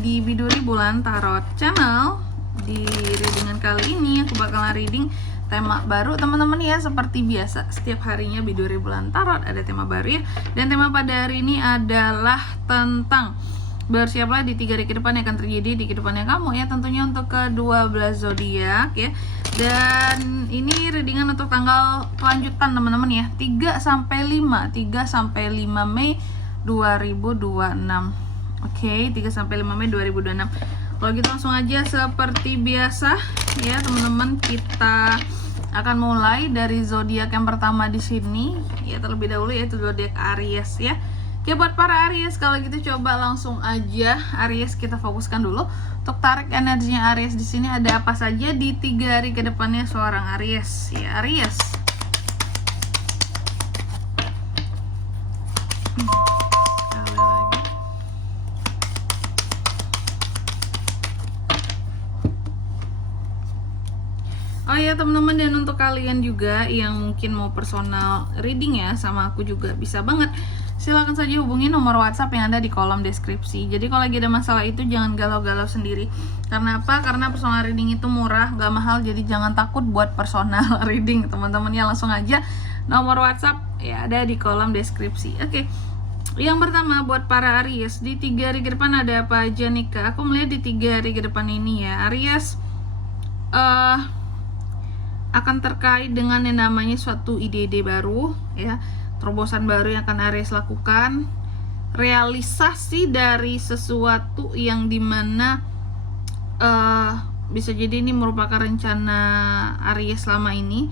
di Biduri Bulan Tarot Channel. Di readingan kali ini aku bakalan reading tema baru teman-teman ya. Seperti biasa setiap harinya Biduri Bulan Tarot ada tema baru ya. Dan tema pada hari ini adalah tentang bersiaplah di 3 hari ke depan yang akan terjadi di kehidupannya kamu ya, tentunya untuk ke-12 zodiak ya. Dan ini readingan untuk tanggal kelanjutan teman-teman ya, 3 sampai 5 Mei 2026. Oke, 3 sampai 5 Mei 2026. Kalau gitu langsung aja seperti biasa ya teman-teman, kita akan mulai dari zodiak yang pertama di sini ya, terlebih dahulu yaitu zodiak Aries ya. Oke, buat para Aries kalau gitu coba langsung aja Aries kita fokuskan dulu untuk tarik energinya Aries. Di sini ada apa saja di 3 hari ke depannya seorang Aries ya. Aries. Oh ya teman-teman, dan untuk kalian juga yang mungkin mau personal reading ya sama aku juga bisa banget. Silahkan saja hubungi nomor WhatsApp yang ada di kolom deskripsi. Jadi kalau lagi ada masalah itu jangan galau-galau sendiri. Karena apa? Karena personal reading itu murah, gak mahal. Jadi jangan takut buat personal reading teman-teman ya. Langsung aja nomor WhatsApp ya ada di kolom deskripsi. Oke. Yang pertama buat para Aries, di 3 hari ke depan ada apa aja nih Kak? Aku melihat di 3 hari ke depan ini ya Aries akan terkait dengan yang namanya suatu ide-ide baru ya, terobosan baru yang akan Aries lakukan, realisasi dari sesuatu yang dimana bisa jadi ini merupakan rencana Aries selama ini,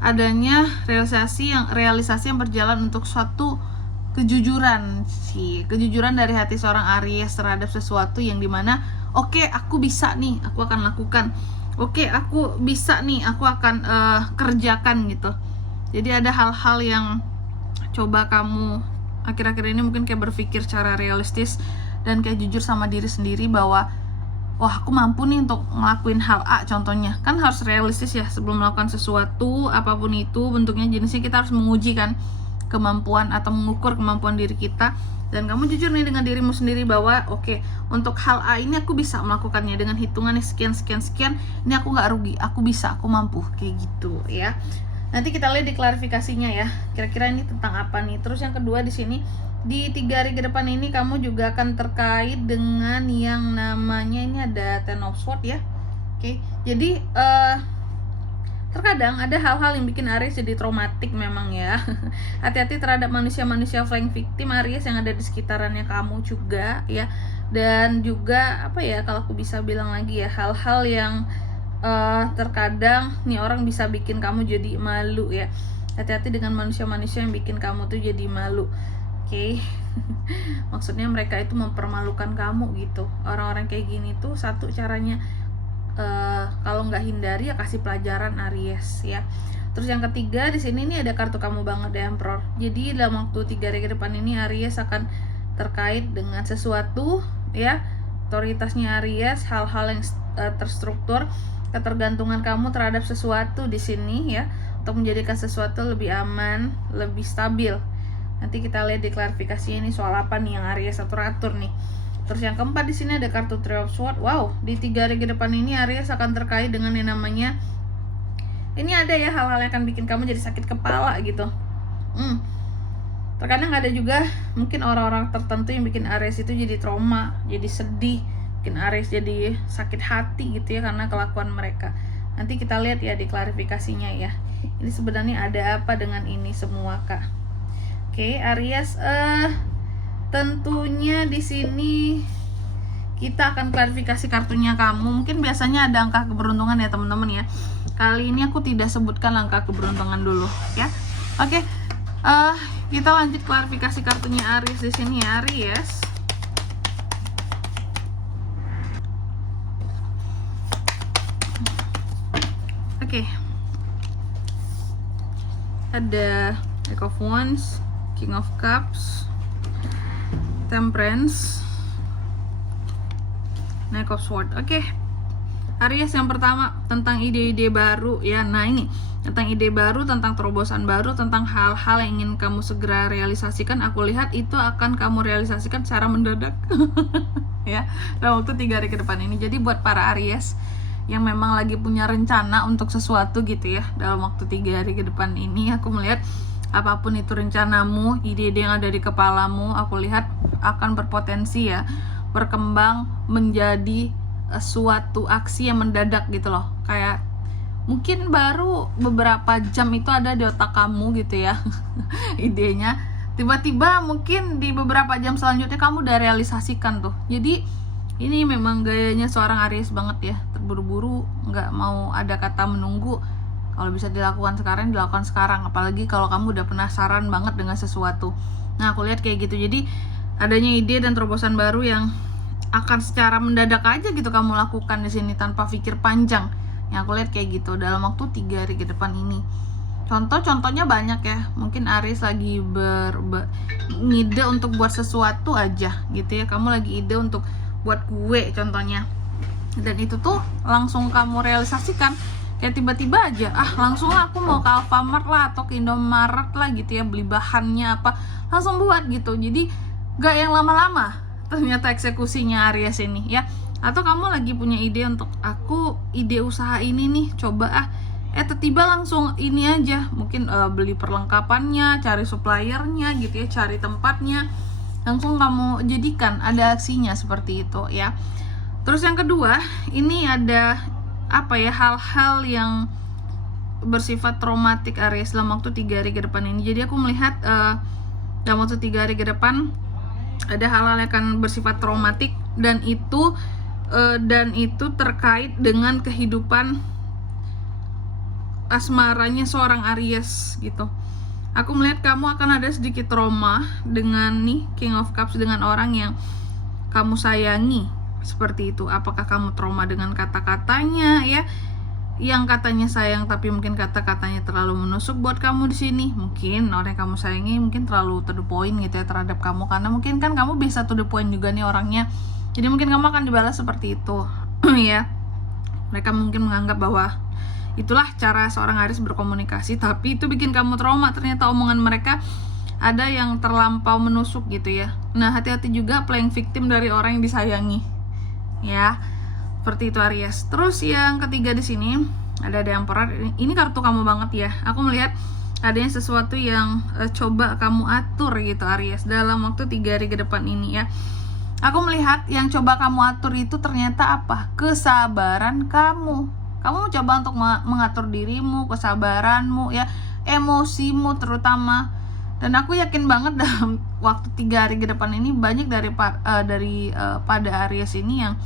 adanya realisasi yang berjalan untuk suatu kejujuran dari hati seorang Aries terhadap sesuatu yang dimana oke, aku bisa nih, aku akan lakukan. Oke, aku bisa nih, aku akan kerjakan gitu. Jadi ada hal-hal yang coba kamu akhir-akhir ini mungkin kayak berpikir secara realistis dan kayak jujur sama diri sendiri bahwa wah, aku mampu nih untuk ngelakuin hal A contohnya. Kan harus realistis ya sebelum melakukan sesuatu apapun itu bentuknya, jenisnya, kita harus menguji kan kemampuan atau mengukur kemampuan diri kita. Dan kamu jujur nih dengan dirimu sendiri bahwa oke, untuk hal A ini aku bisa melakukannya dengan hitungan sekian, ini aku nggak rugi, aku bisa, aku mampu, kayak gitu ya. Nanti kita lihat di klarifikasinya ya, kira-kira ini tentang apa nih. Terus yang kedua di sini, di 3 hari ke depan ini kamu juga akan terkait dengan yang namanya, ini ada Ten of Swords ya. Oke, jadi terkadang ada hal-hal yang bikin Aries jadi traumatik memang ya. Hati-hati terhadap manusia-manusia flying victim Aries yang ada di sekitarannya kamu juga ya. Dan juga apa ya, kalau aku bisa bilang lagi ya, hal-hal yang terkadang nih orang bisa bikin kamu jadi malu ya. Hati-hati dengan manusia-manusia yang bikin kamu tuh jadi malu. Oke. Maksudnya mereka itu mempermalukan kamu gitu. Orang-orang kayak gini tuh satu caranya, kalau nggak hindari ya kasih pelajaran Aries ya. Terus yang ketiga di sini ini ada kartu kamu banget, The Emperor. Jadi dalam waktu 3 hari ke depan ini Aries akan terkait dengan sesuatu ya, otoritasnya Aries, hal-hal yang terstruktur, ketergantungan kamu terhadap sesuatu di sini ya, untuk menjadikan sesuatu lebih aman, lebih stabil. Nanti kita lihat di klarifikasinya ini soal apa nih yang Aries atur-atur nih. Terus yang keempat di sini ada kartu Three of Swords. Wow, di 3 hari ke depan ini Aries akan terkait dengan yang namanya, ini ada ya hal-hal yang akan bikin kamu jadi sakit kepala gitu. Terkadang ada juga mungkin orang-orang tertentu yang bikin Aries itu jadi trauma, jadi sedih, bikin Aries jadi sakit hati gitu ya karena kelakuan mereka. Nanti kita lihat ya di klarifikasinya ya. Ini sebenarnya ada apa dengan ini semua Kak? Oke, Aries tentunya di sini kita akan klarifikasi kartunya kamu. Mungkin biasanya ada angka keberuntungan ya teman-teman ya. Kali ini aku tidak sebutkan angka keberuntungan dulu ya. Oke, kita lanjut klarifikasi kartunya Aries di sini ya, Aries. Oke. Ada Eight of Wands, King of Cups, Temperance, Knight of Swords. Oke. Aries yang pertama tentang ide-ide baru ya. Nah ini tentang ide baru, tentang terobosan baru, tentang hal-hal yang ingin kamu segera realisasikan. Aku lihat itu akan kamu realisasikan secara mendadak ya dalam waktu 3 hari ke depan ini. Jadi buat para Aries yang memang lagi punya rencana untuk sesuatu gitu ya dalam waktu 3 hari ke depan ini, aku melihat apapun itu rencanamu, ide-ide yang ada di kepalamu, aku lihat akan berpotensi ya berkembang menjadi suatu aksi yang mendadak gitu loh. Kayak mungkin baru beberapa jam itu ada di otak kamu gitu ya idenya, tiba-tiba mungkin di beberapa jam selanjutnya kamu udah realisasikan tuh. Jadi ini memang gayanya seorang Aries banget ya, terburu-buru, nggak mau ada kata menunggu. Kalau bisa dilakukan sekarang, dilakukan sekarang. Apalagi kalau kamu udah penasaran banget dengan sesuatu. Nah aku lihat kayak gitu. Jadi adanya ide dan terobosan baru yang akan secara mendadak aja gitu kamu lakukan di sini tanpa pikir panjang. Yang aku lihat kayak gitu dalam waktu 3 hari ke depan ini. Contohnya banyak ya. Mungkin Aries lagi ngide untuk buat sesuatu aja gitu ya. Kamu lagi ide untuk buat kue contohnya. Dan itu tuh langsung kamu realisasikan. Kayak tiba-tiba aja, langsung lah aku mau ke Alfamart lah atau ke Indomaret lah gitu ya, beli bahannya apa, langsung buat gitu. Jadi gak yang lama-lama ternyata eksekusinya Aries ini ya. Atau kamu lagi punya ide untuk aku ide usaha ini nih, coba tiba-tiba langsung ini aja, mungkin beli perlengkapannya, cari suppliernya gitu ya, cari tempatnya, langsung kamu jadikan, ada aksinya seperti itu ya. Terus yang kedua, ini ada hal-hal yang bersifat traumatik Aries dalam waktu 3 hari ke depan ini. Jadi aku melihat dalam waktu 3 hari ke depan ada hal-hal yang akan bersifat traumatik, dan itu terkait dengan kehidupan asmaranya seorang Aries gitu. Aku melihat kamu akan ada sedikit trauma dengan nih King of Cups, dengan orang yang kamu sayangi seperti itu. Apakah kamu trauma dengan kata-katanya ya, yang katanya sayang tapi mungkin kata-katanya terlalu menusuk buat kamu di sini. Mungkin orang yang kamu sayangi mungkin terlalu to the point gitu ya terhadap kamu, karena mungkin kan kamu bisa to the point juga nih orangnya. Jadi mungkin kamu akan dibalas seperti itu ya. Mereka mungkin menganggap bahwa itulah cara seorang Aries berkomunikasi, tapi itu bikin kamu trauma. Ternyata omongan mereka ada yang terlampau menusuk gitu ya. Nah hati-hati juga playing victim dari orang yang disayangi ya. Seperti itu Aries. Terus yang ketiga di sini ada The Emperor. Ini kartu kamu banget ya. Aku melihat adanya sesuatu yang coba kamu atur gitu Aries dalam waktu 3 hari ke depan ini ya. Aku melihat yang coba kamu atur itu ternyata apa? Kesabaran kamu. Kamu coba untuk mengatur dirimu, kesabaranmu ya, emosimu terutama. Dan aku yakin banget dalam waktu 3 hari ke depan ini banyak pada Aries ini yang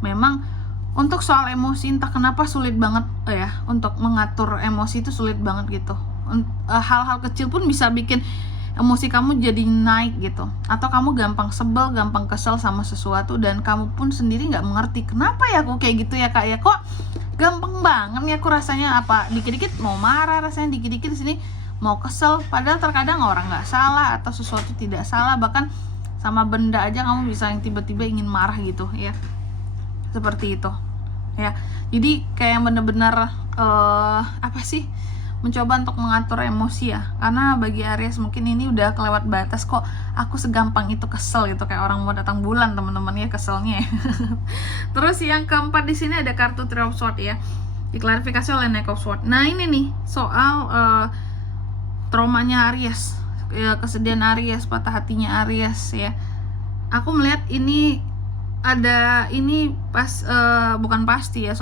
memang untuk soal emosi entah kenapa sulit banget ya, untuk mengatur emosi itu sulit banget gitu. Hal-hal kecil pun bisa bikin emosi kamu jadi naik gitu, atau kamu gampang sebel, gampang kesel sama sesuatu, dan kamu pun sendiri nggak mengerti kenapa ya aku kayak gitu ya kak ya, kok gampang banget ya aku rasanya, apa dikit-dikit mau marah, rasanya dikit-dikit di sini mau kesel, padahal terkadang orang nggak salah atau sesuatu tidak salah, bahkan sama benda aja kamu bisa yang tiba-tiba ingin marah gitu ya, seperti itu ya. Jadi kayak bener-bener mencoba untuk mengatur emosi ya, karena bagi Aries mungkin ini udah kelewat batas, kok aku segampang itu kesel gitu, kayak orang mau datang bulan teman-teman ya keselnya ya. Terus yang keempat di sini ada kartu Three of Swords ya, diklarifikasi oleh Knight of Swords. Nah ini nih soal traumanya Aries ya, kesedihan Aries, patah hatinya Aries ya. Aku melihat ini ada, ini bukan pasti ya,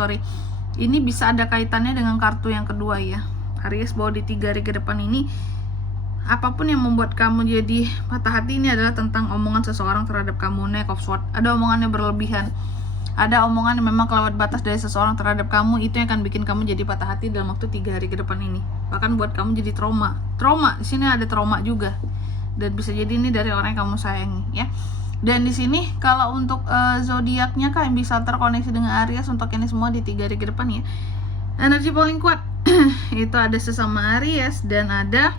ini bisa ada kaitannya dengan kartu yang kedua ya Aries, bahwa di 3 hari ke depan ini apapun yang membuat kamu jadi patah hati ini adalah tentang omongan seseorang terhadap kamu. Knight of Swords, ada omongan yang berlebihan, ada omongan yang memang kelewat batas dari seseorang terhadap kamu, itu yang akan bikin kamu jadi patah hati dalam waktu 3 hari ke depan ini, bahkan buat kamu jadi trauma. Di sini ada trauma juga, dan bisa jadi ini dari orang yang kamu sayangi ya. Dan di sini kalau untuk zodiaknya kak yang bisa terkoneksi dengan Aries untuk ini semua di 3 hari ke depan ya, energi paling kuat itu ada sesama Aries dan ada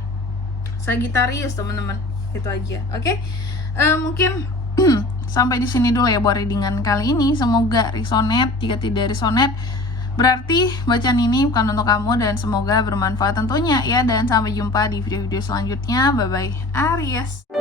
Sagittarius teman-teman. Itu aja, oke? Mungkin Sampai di sini dulu ya buat readingan kali ini. Semoga resonate. Jika tidak resonate, berarti bacaan ini bukan untuk kamu, dan semoga bermanfaat tentunya ya. Dan sampai jumpa di video-video selanjutnya. Bye bye Aries.